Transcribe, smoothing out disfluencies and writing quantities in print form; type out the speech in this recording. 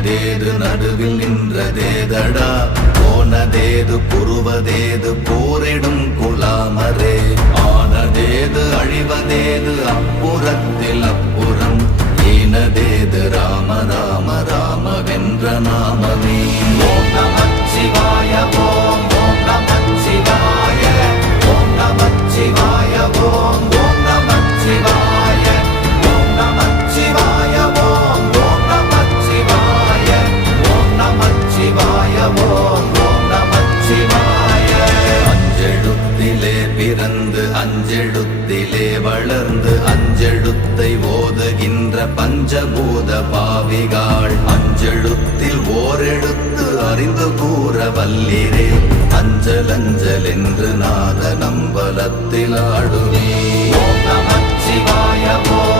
ஆயதேது நடுவில் நின்றதேதடா போனதேது புருவதேது போரிடும் குலாமரே ஆனதேது அழிவதேது அப்புறத்தில் அப்புறம் ஈனதேது ராம ராம ராம வென்ற நாமமே ஓம் நமச்சிவாய ஓம் ஓம் நமச்சிவாய ஓம் நமச்சிவாய ஓம் ஓம் நமச்சிவாய ஓம் நமச்சிவாய ஓம் ஓம் நமச்சிவாய ஓம் நமச்சிவாய ஓம் ஓம் நமச்சிவாய அஞ்செழுத்திலே பிறந்து அஞ்செழுத்திலே வளர்ந்து அஞ்செழுத்தை ஓதுகின்ற பஞ்சபூத பாவிகாள் அஞ்செழுத்தில் ஓரெழுத்து அறிந்து கூற வல்லிரே அஞ்சல் அஞ்சல் என்று நாத நம்பலத்தில் ஆடுவே ஓம் நமச்சிவாய ஓம்